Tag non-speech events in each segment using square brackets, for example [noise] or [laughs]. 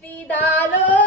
Vidalo.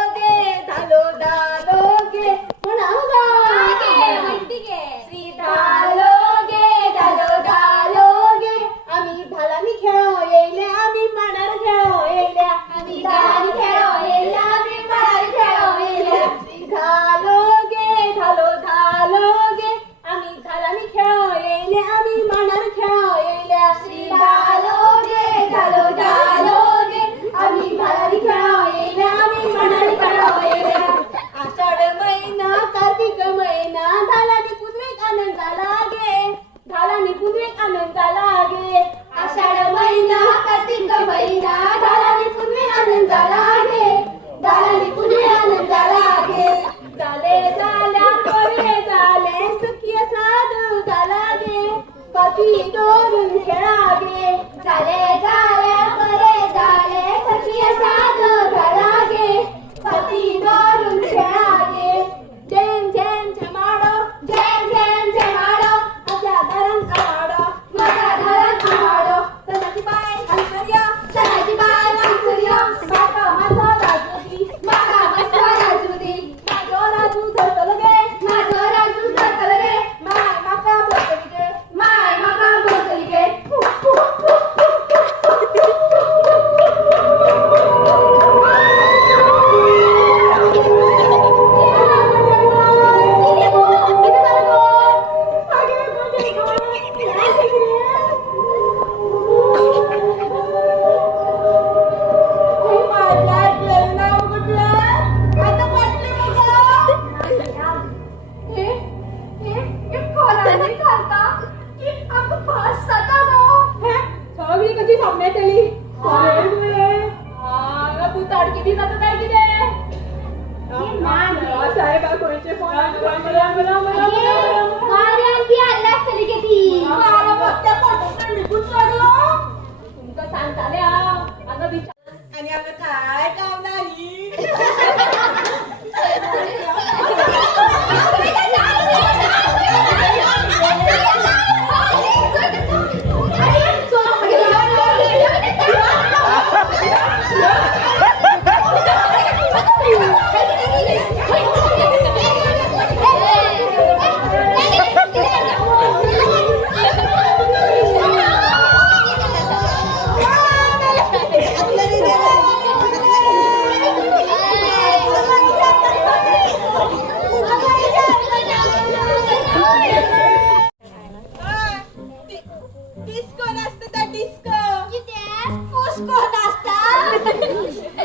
nadie sale disco त्या disco अगं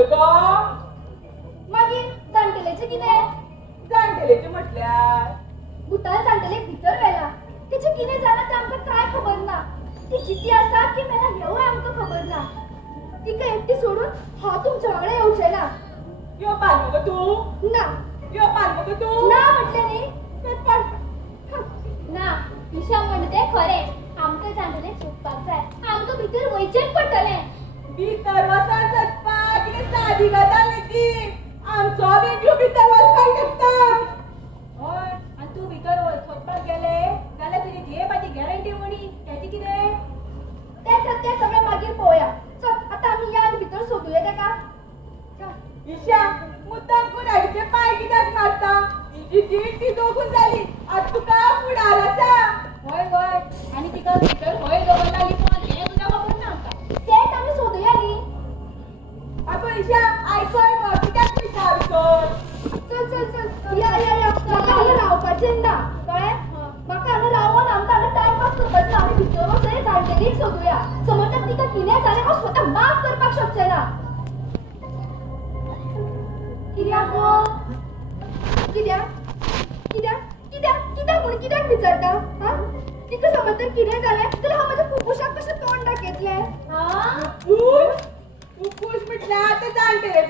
कळलं का मागीर जाणटेल्याचे कितें जाणटेल्याचे म्हटल्यार भुतान जाणटेले भितर व्हेला तिचे कितें जालां तें आमकां कांय खबर ना? ती जिती आसा की मेला येवूय आमकां खबर ना? तिका एकटी सोडून हांव तुमच्या वांगडा येवचें ना? यो पान मुगो तूं. ना. यो पान मुगो तूं. ना म्हटलें न्ही ना. दिशा म्हणटा तें खरें. आमकां जाणटेलें सोदपाक जाय. आमकां भितर वयचेंच पडटलें भितर वसाच आमगे सादी गजाल ती आमचो वेंट्यू भितर वचपाक शकता हय आनी तूं भितर सोदपाक गेले जाल्यार तुजी जिएबाची गॅरंटी म्हणी तेजी कितें तें सगळें importante de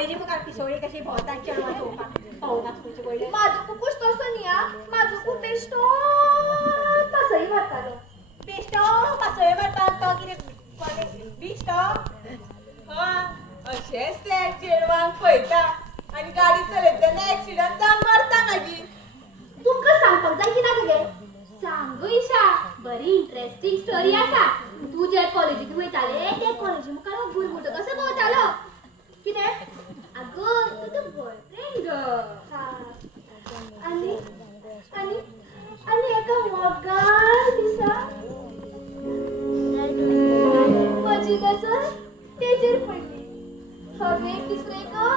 मालेली बघा पिसोळी कशी भोवता चेडवा चोपा पाहुणा तुमची पहिले माझं कुकुश तसं नाही आ माझं कुपेष्ट तसंही म्हणतालो पेस्ट पासोळे म्हणतात तो किती बिस्ट अशेंच ते चेडवांक पळयता आनी गाडी चलयतना एक्सिडंट जावन मरता मागीर तुमकां सांगपाक जाय कित्याक गे सांगू इशा बरी इंटरेस्टिंग स्टोरी आसा तू जे कॉलेजीक वयताले ते कॉलेजी मुखार बुरबुटो कसो भोंवतालो कितें? अगं तुझं बॉयफ्रेंड ग. आणि आणि आणि एका मोगार दिसा. मजिदाचं तेजेर पडले. हवे तिसरे का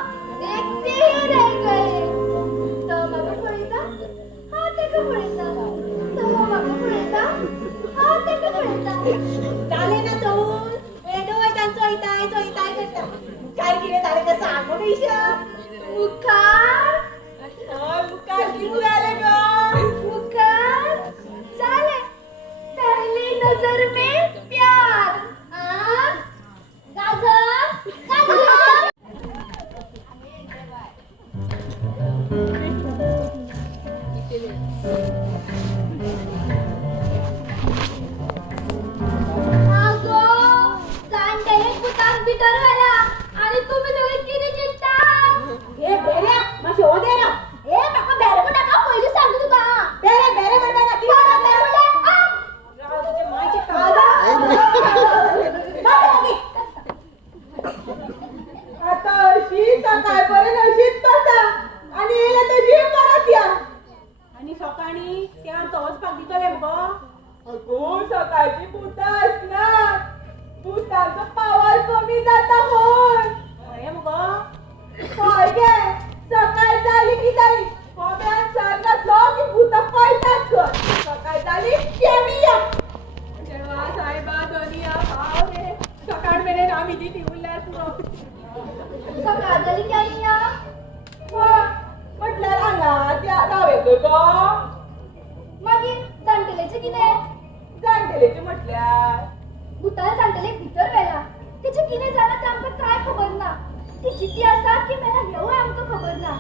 चिती असा की मला येऊ आमकां खबर ना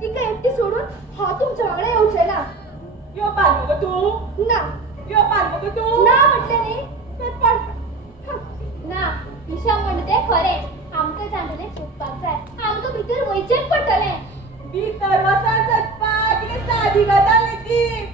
तिका एकटी सोडून हांव तुमच्या वांगडा येवचें ना येवपार मगो तूं? ना. येवपार मगो तूं? ना म्हटलें न्ही ना. दिशा म्हणटा तें खरें आमकां जाणलें सोदपाक जाय आमकां भितर वयचेंच पडटलें भितर वचोन सोदपाक कितें सादी गजाल ती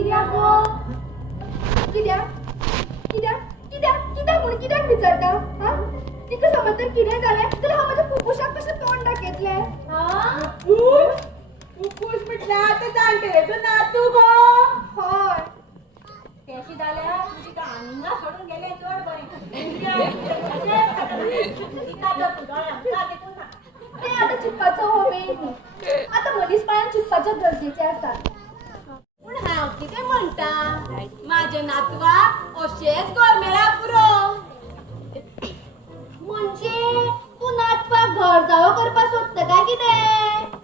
कित्याक गो. कित्याक कित्याक कित्याक कित्याक म्हूण कित्याक विचारता. हा? तिका समज तर कितें जालें जाल्यार हांव म्हाज्या फुफ्फुसाक कशें तोंड दाखयतलें फुफ्फूस म्हटल्यार आतां जाणटेलेचो नातू गो. हय. तेशी जाल्यार तिका हांगा सोडून गेलें चड बरें. तें आतां चिंतपाचो होबी आतां मनीसपणान चिंतपाचें गरजेचें आसा बाकी काय म्हणता? माझे नातवा अशेच गोरमेळा पुरो म्हणजे तू नातवा घर जावो करपा सोदता काय कितें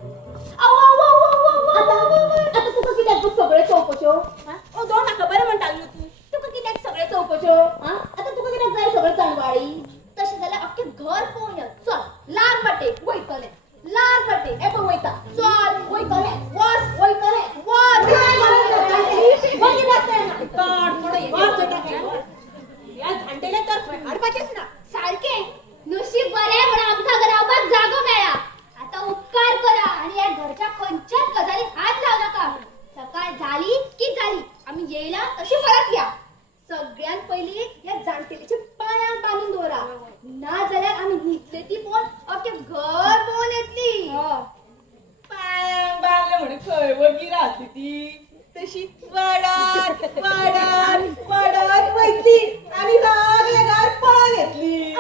वरगी राहते ती. तशी वडात वडार वडात बसली आणि राग रागात घेतली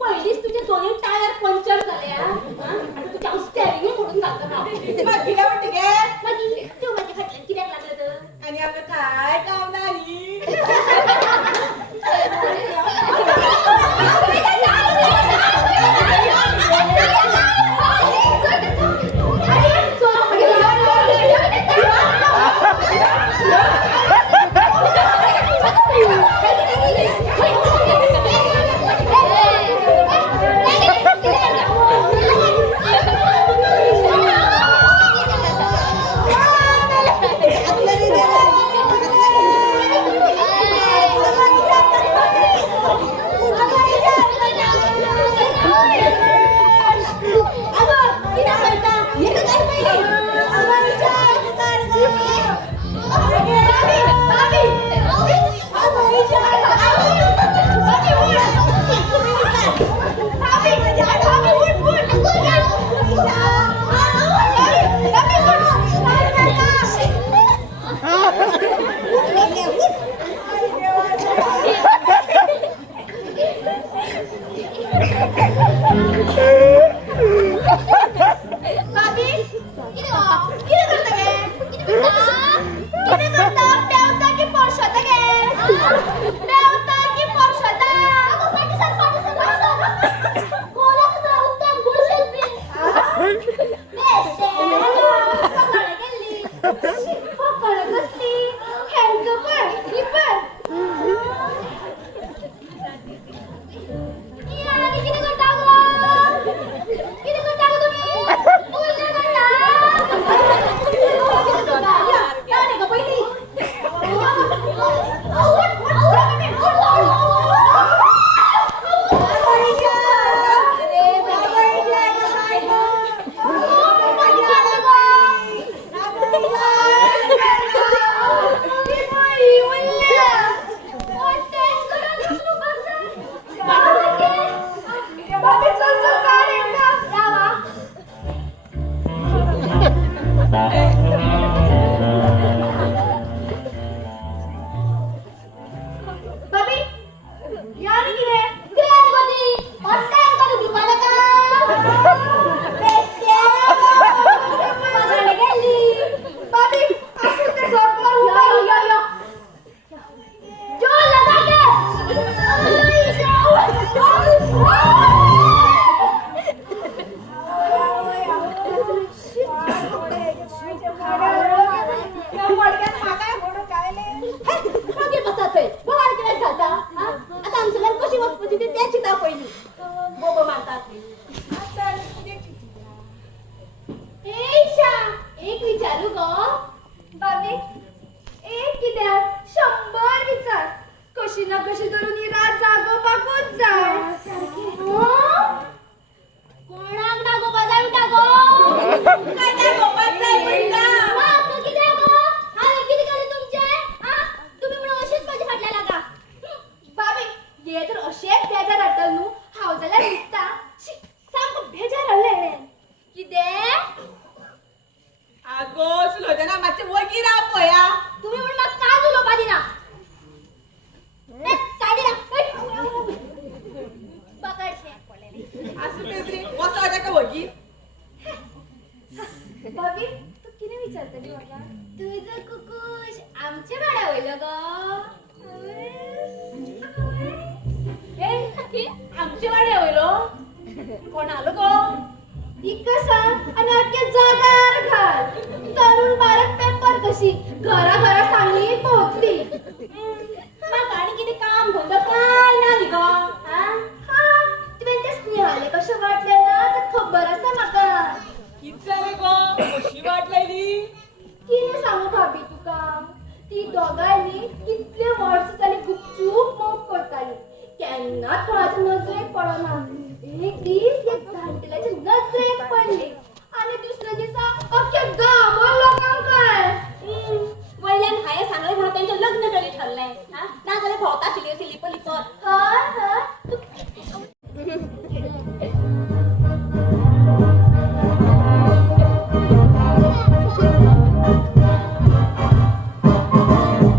पहिलीच तुझ्या दोन्ही टायर पंक्चर झाल्या. तुझ्या स्टॅरिंग मोडून जातं ना तिला गे तर काय काम नाही [laughs] Hey! [laughs] Y de hecho,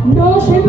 No se